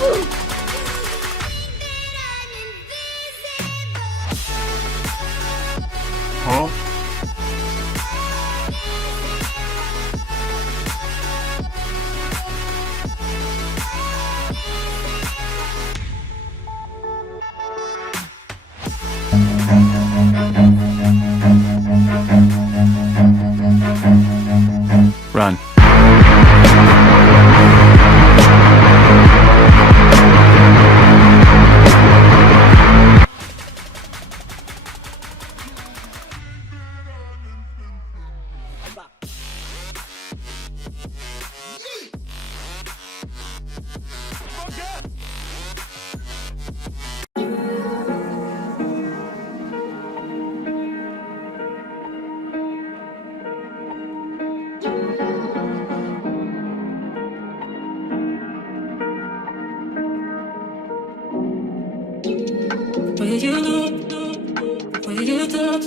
Huh? Run. Where you look, where you touch,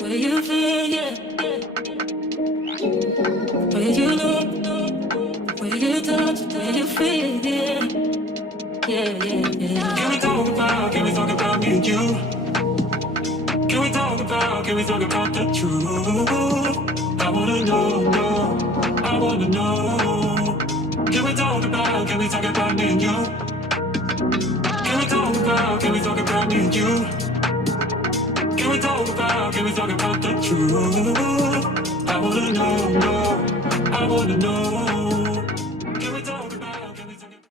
where you feel, yeah. Where you look, where you touch, where you feel, yeah. Can we talk about me and you? Can we talk about the truth? I wanna know, I wanna know. Can we talk about me and you? Can we talk about me and you? Can we talk about the truth? I wanna know, I wanna know.